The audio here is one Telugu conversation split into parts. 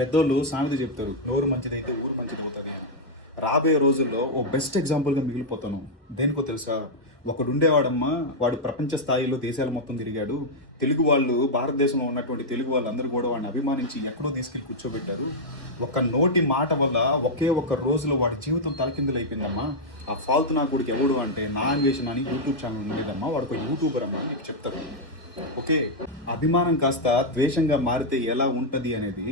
పెద్దోళ్ళు సామెత చెప్తారు, నోరు మంచిదైతే ఊరు మంచిది అవుతుంది అని. రాబోయే రోజుల్లో ఓ బెస్ట్ ఎగ్జాంపుల్గా మిగిలిపోతాను. దేనికో తెలుసా, ఒకడు ఉండేవాడమ్మా, వాడు ప్రపంచ స్థాయిలో దేశాలు మొత్తం తిరిగాడు. తెలుగు వాళ్ళు, భారతదేశంలో ఉన్నటువంటి తెలుగు వాళ్ళందరూ కూడా వాడిని అభిమానించి ఎక్కడో తీసుకెళ్ళి కూర్చోబెట్టారు. ఒక నోటి మాట వల్ల ఒకే ఒక్క రోజులో వాడి జీవితం తలకిందులైపోయిందమ్మా. ఆ ఫాల్తు నా కొడుకు ఎవడు అంటే నా అన్వేషణ అని యూట్యూబ్ ఛానల్ ఉండేదమ్మా, వాడికి యూట్యూబర్ అమ్మా నీకు చెప్తారు. ఓకే, అభిమానం కాస్త ద్వేషంగా మారితే ఎలా ఉంటుంది అనేది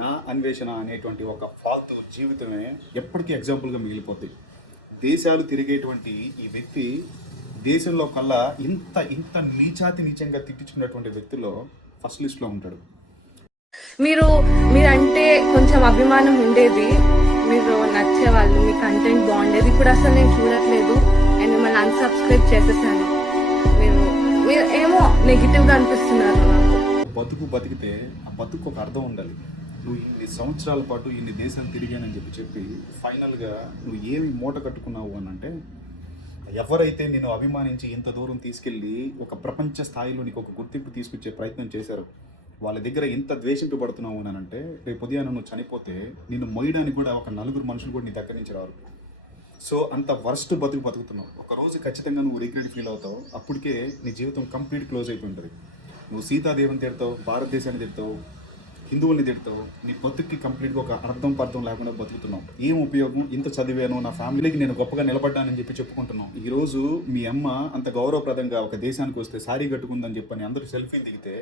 నా అన్వేషణ అనేటువంటి ఒక ఫాల్తు జీవితమే ఎప్పటికీ ఎగ్జాంపుల్గా మిగిలిపోతుంది. దేశాలు తిరిగేటువంటి ఈ వ్యక్తి దేశంలో కల్లా ఇంత ఇంత నీచంగా తిట్టించుకున్నటువంటి వ్యక్తిలో ఫస్ట్ లిస్ట్లో ఉంటాడు. మీరంటే కొంచెం అభిమానం ఉండేది, మీరు నచ్చేవాళ్ళు, మీ కంటెంట్ బాగుండేది. ఇప్పుడు అసలు నేను చూడట్లేదు అండ్ మిమ్మల్ని అన్సబ్స్క్రైబ్ చేసేసాను. మీరు ఏమో నెగిటివ్గా అనిపిస్తున్నారు నాకు. బతికితే ఆ బతుకు ఒక అర్థం ఉండాలి. నువ్వు ఇన్ని సంవత్సరాల పాటు ఇన్ని దేశాలు తిరిగానని చెప్పి ఫైనల్గా నువ్వు ఏమి మూట కట్టుకున్నావు అని అంటే, ఎవరైతే నేను అభిమానించి ఇంత దూరం తీసుకెళ్ళి ఒక ప్రపంచ స్థాయిలో నీకు ఒక గుర్తింపు తీసుకొచ్చే ప్రయత్నం చేశారు, వాళ్ళ దగ్గర ఎంత ద్వేషింపబడుతున్నావు అని అంటే, రేపు ఉదయాన నువ్వు చనిపోతే నిన్ను మొయ్యడానికి కూడా ఒక నలుగురు మనుషులు కూడా నీ దగ్గర నుంచి రారు. సో అంత వర్స్ట్ బతుకుతున్నావు. ఒకరోజు ఖచ్చితంగా నువ్వు రిగ్రెట్ ఫీల్ అవుతావు. అప్పటికే నీ జీవితం కంప్లీట్ క్లోజ్ అయిపోయి ఉంటుంది. నువ్వు సీతాదేవిని తిడతావు, భారతదేశాన్ని తిడతావు, హిందువుల్ని తిడతావు. నీ బతుక్కి కంప్లీట్గా ఒక అర్థం లేకుండా బతుకుతున్నావు. ఏం ఉపయోగం? ఇంత చదివాను, నా ఫ్యామిలీకి నేను గొప్పగా నిలబడ్డానని చెప్పుకుంటున్నావు. ఈరోజు మీ అమ్మ అంత గౌరవప్రదంగా ఒక దేశానికి వస్తే సారీ కట్టుకుందని చెప్పని అందరూ సెల్ఫీ దిగితే,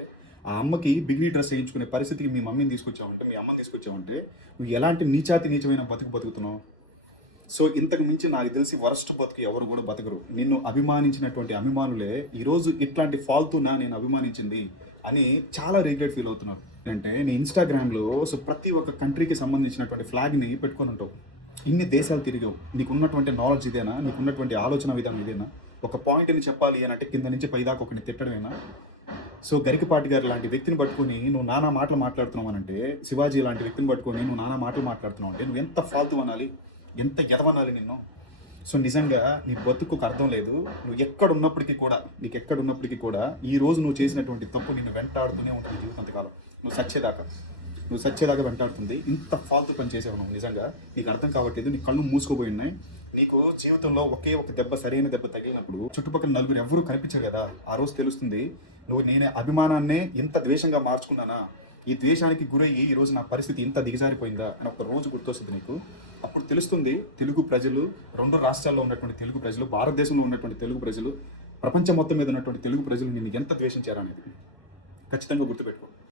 ఆ అమ్మకి బిగ్రీ డ్రెస్ వేయించుకునే పరిస్థితికి మీ మమ్మీని తీసుకొచ్చావంటే, మీ అమ్మని తీసుకొచ్చావంటే నువ్వు ఎలాంటి నీచమైన బతుకుతున్నావు. సో ఇంతకు మించి నాకు తెలిసి వరస్ట్ బతుకు ఎవరు కూడా బతకరు. నిన్ను అభిమానించినటువంటి అభిమానులే ఈరోజు ఇట్లాంటి ఫాల్తునా నేను అభిమానించింది అని చాలా రిగ్రెట్ ఫీల్ అవుతున్నారు. అంటే నీ ఇన్స్టాగ్రామ్లో సో ప్రతి ఒక్క కంట్రీకి సంబంధించినటువంటి ఫ్లాగ్ని పెట్టుకొని ఉంటావు. ఇన్ని దేశాలు తిరిగావు, నీకున్నటువంటి నాలెడ్జ్ ఇదేనా? నీకున్నటువంటి ఆలోచన విధానం ఇదేనా? ఒక పాయింట్ని చెప్పాలి అని అంటే కింద నుంచి పైదాకా ఒకరిని తిట్టడమేనా? సో గరికపాటి గారు లాంటి వ్యక్తిని పట్టుకొని నువ్వు నానా మాటలు మాట్లాడుతున్నావు అనంటే, శివాజీ లాంటి వ్యక్తిని పట్టుకొని నువ్వు నానా మాటలు మాట్లాడుతున్నావు అంటే నువ్వు ఎంత ఫాల్తు అనాలి, ఎంత ఎదవనాలి నిన్ను? సో నిజంగా నీ బతుకు ఒక అర్థం లేదు. నువ్వు ఎక్కడున్నప్పటికీ కూడా ఈ రోజు నువ్వు చేసినటువంటి తప్పు నిన్ను వెంటాడుతూనే ఉంటుంది జీవితాంతకాలం. నువ్వు సచ్చేదాకా వెంటాడుతుంది. ఇంత ఫాల్తు పని చేసావు నువ్వు. నిజంగా నీకు అర్థం కావట్లేదు. నీ కళ్ళు మూసుకోపోయి ఉన్నాయి. నీకు జీవితంలో ఒకే ఒక దెబ్బ, సరైన దెబ్బ తగిలినప్పుడు చుట్టుపక్కల నలుగురు ఎవరూ కనిపించారు కదా, ఆ రోజు తెలుస్తుంది నువ్వు నేనే అభిమానాన్నే ఇంత ద్వేషంగా మార్చుకున్నానా, ఈ ద్వేషానికి గురయ్యి ఈ రోజు నా పరిస్థితి ఇంత దిగజారిపోయిందా అని ఒక రోజు గుర్తొస్తుంది నీకు. అప్పుడు తెలుస్తుంది తెలుగు ప్రజలు, 2 రాష్ట్రాల్లో ఉన్నటువంటి తెలుగు ప్రజలు, భారతదేశంలో ఉన్నటువంటి తెలుగు ప్రజలు, ప్రపంచం మొత్తం మీద ఉన్నటువంటి తెలుగు ప్రజలు నిన్ను ఎంత ద్వేషించారనేది ఖచ్చితంగా గుర్తుపెట్టుకో.